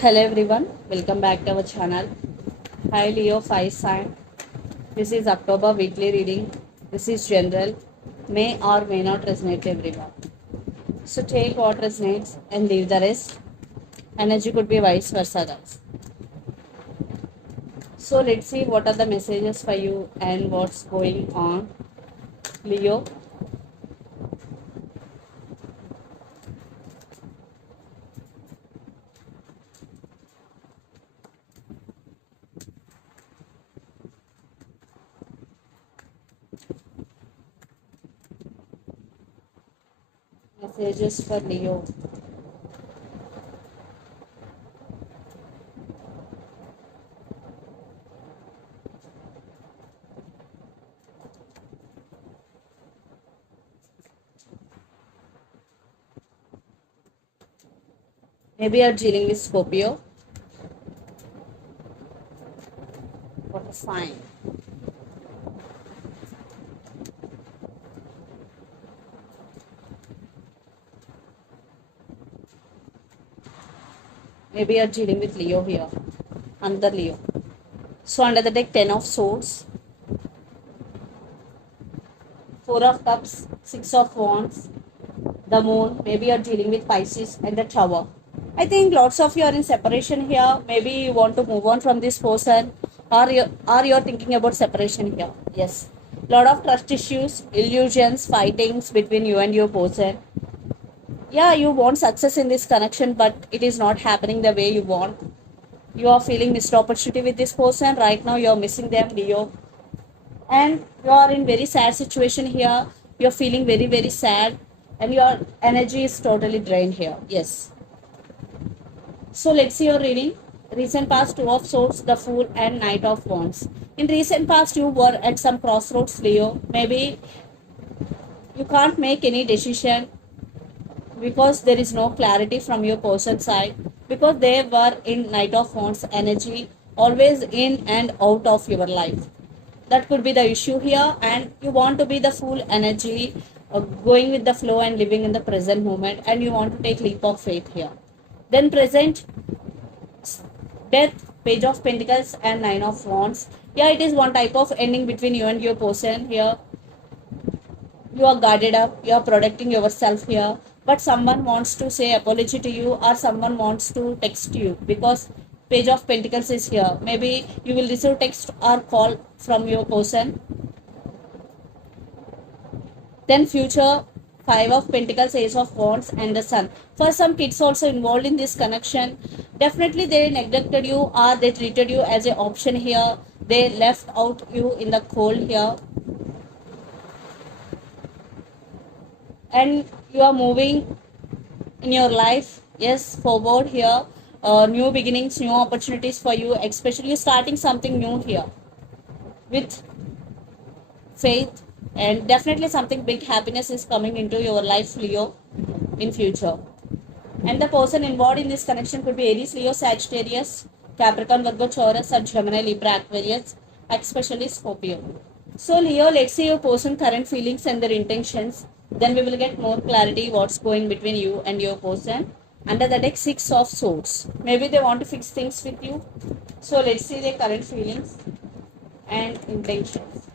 Hello everyone, welcome back to our channel. Hi Leo 5 sign. This is October weekly reading. This is general. May or may not resonate everyone. So take what resonates and leave the rest. Energy could be vice versa, guys. So let's see what are the messages for you and what's going on. Leo. Messages for Leo. Maybe you're dealing with Scorpio. What a sign. Maybe you're dealing with Leo here. Under Leo. So under the deck 10 of swords. 4 of cups, 6 of wands, the moon. Maybe you're dealing with Pisces and the tower. I think lots of you are in separation here. Maybe you want to move on from this person, or you're thinking about separation here. Yes. Lot of trust issues, illusions, fightings between you and your person. Yeah, you want success in this connection, but it is not happening the way you want. You are feeling missed opportunity with this person. Right now, you're missing them, Leo. And you are in very sad situation here. You're feeling very sad, and your energy is totally drained here. Yes. So let's see your reading. Recent past, Two of Swords, the Fool, and Knight of Wands. In recent past, you were at some crossroads, Leo. Maybe you can't make any decision because there is no clarity from your person's side, because they were in Knight of Wands energy, always in and out of your life. That could be the issue here, and you want to be the full energy, going with the flow and living in the present moment, and you want to take leap of faith here. Then present, death, page of pentacles, and nine of wands. Yeah, it is one type of ending between you and your person here. You are guarded up, you are protecting yourself here, but someone wants to say apology to you, or someone wants to text you, because page of pentacles is here. Maybe you will receive text or call from your person. Then future, five of pentacles, ace of wands, and the sun. For some kids also involved in this connection, definitely they neglected you, or they treated you as an option here. They left out you in the cold here, and you are moving in your life, yes, forward here. New beginnings, new opportunities for you, especially starting something new here with faith, and definitely something big happiness is coming into your life, Leo, in future. And the person involved in this connection could be Aries, Leo, Sagittarius, Capricorn, Virgo, Taurus, or Gemini, Libra, Aquarius, especially Scorpio. So Leo, let's see your person current feelings and their intentions. Then we will get more clarity what's going between you and your person. Under the deck, six of swords. Maybe they want to fix things with you. So let's see their current feelings and intentions.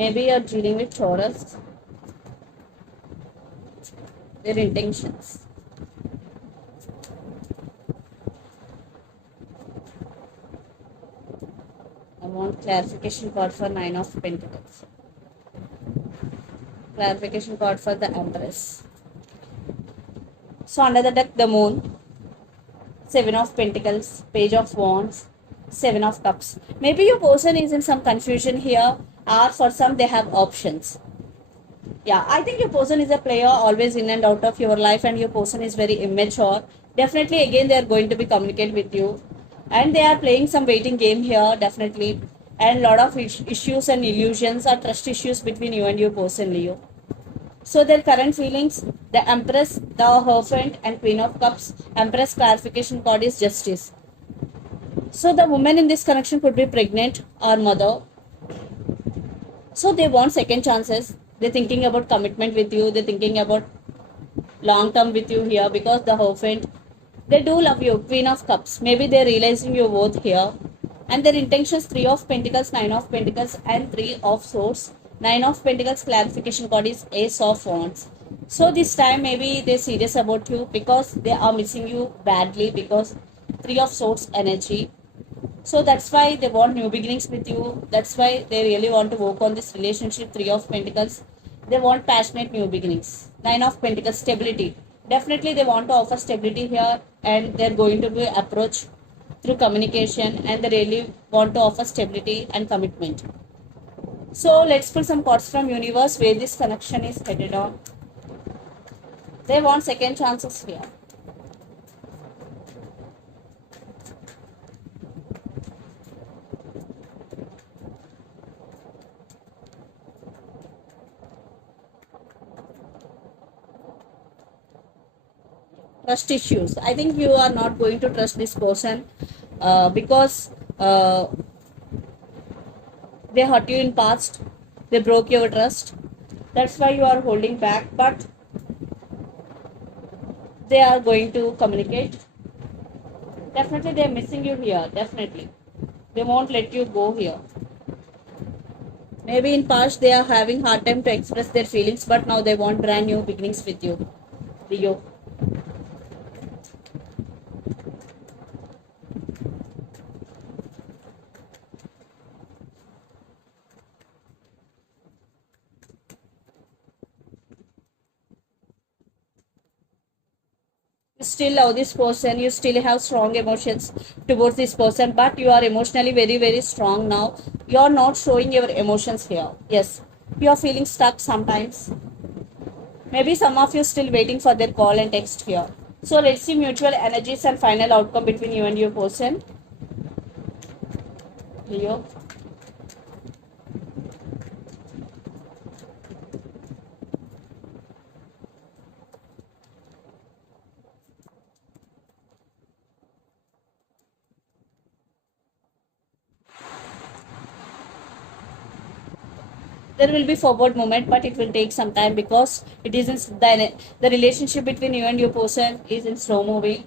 Maybe you're dealing with Taurus, their intentions. I want clarification card for Nine of Pentacles. Clarification card for the Empress. So under the deck, the Moon, Seven of Pentacles, Page of Wands, Seven of Cups. Maybe your person is in some confusion here, or for some they have options. Yeah, I think your person is a player always in and out of your life, and your person is very immature. Definitely, again, they are going to be communicate with you, and they are playing some waiting game here, definitely. And lot of issues and illusions or trust issues between you and your person, Leo. So their current feelings, the Empress, the Hierophant, and Queen of Cups. Empress clarification card is Justice. So the woman in this connection could be pregnant or mother. So they want second chances. They're thinking about commitment with you. They're thinking about long term with you here because the Hierophant, they do love you. Queen of Cups. Maybe they're realizing your worth here. And their intentions, Three of Pentacles, Nine of Pentacles, and Three of Swords. Nine of Pentacles clarification card is Ace of Wands. So this time maybe they're serious about you because they are missing you badly because Three of Swords energy. So that's why they want new beginnings with you. That's why they really want to work on this relationship. Three of Pentacles. They want passionate new beginnings. Nine of Pentacles, stability. Definitely they want to offer stability here, and they're going to be approach through communication, and they really want to offer stability and commitment. So let's pull some cards from universe where this connection is headed on. They want second chances here. Trust issues. I think you are not going to trust this person because they hurt you in past. They broke your trust. That's why you are holding back. But they are going to communicate. Definitely, they are missing you here. Definitely, they won't let you go here. Maybe in past they are having hard time to express their feelings, but now they want brand new beginnings with you, Leo. You still love this person, you still have strong emotions towards this person, but you are emotionally very strong now. You are not showing your emotions here. Yes, you are feeling stuck sometimes. Maybe some of you still waiting for their call and text here. So let's see mutual energies and final outcome between you and your person, Leo. There will be forward movement, but it will take some time because it is in the relationship between you and your person is in slow moving,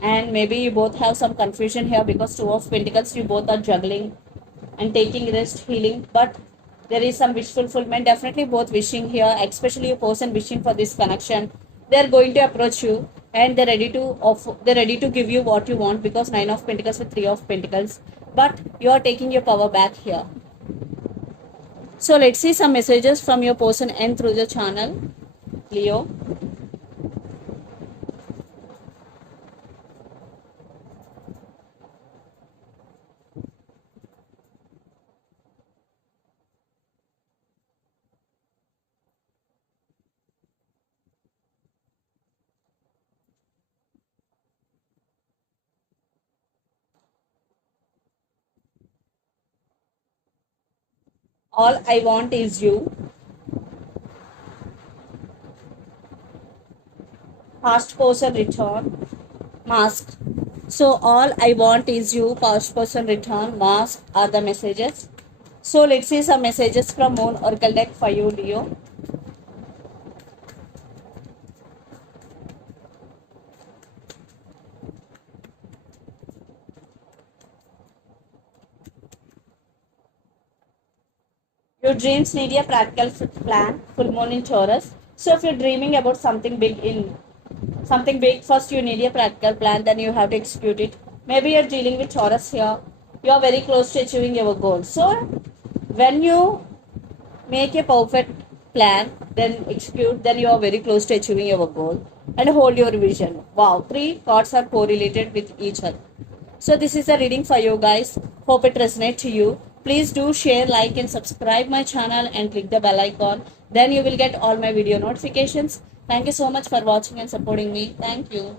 and maybe you both have some confusion here because Two of Pentacles, you both are juggling and taking rest, healing, but there is some wish fulfillment. Definitely both wishing here, especially your person wishing for this connection. They are going to approach you, and they're ready to offer, they're ready to give you what you want because Nine of Pentacles with Three of Pentacles, but you are taking your power back here. So let's see some messages from your person and through the channel, Leo. All I want is you. Past person return. Mask. So all I want is you. Past person return. Mask are the messages. So let's see some messages from Moon Oracle deck for you, Leo. Your dreams need a practical plan. Full Moon in Taurus. So if you're dreaming about something big, first you need a practical plan, then you have to execute it. Maybe you're dealing with Taurus here. You are very close to achieving your goal. So when you make a perfect plan, then execute, then you are very close to achieving your goal and hold your vision. Wow, three cards are correlated with each other. So this is the reading for you guys. Hope it resonates to you. Please do share, like and subscribe my channel and click the bell icon. Then you will get all my video notifications. Thank you so much for watching and supporting me. Thank you.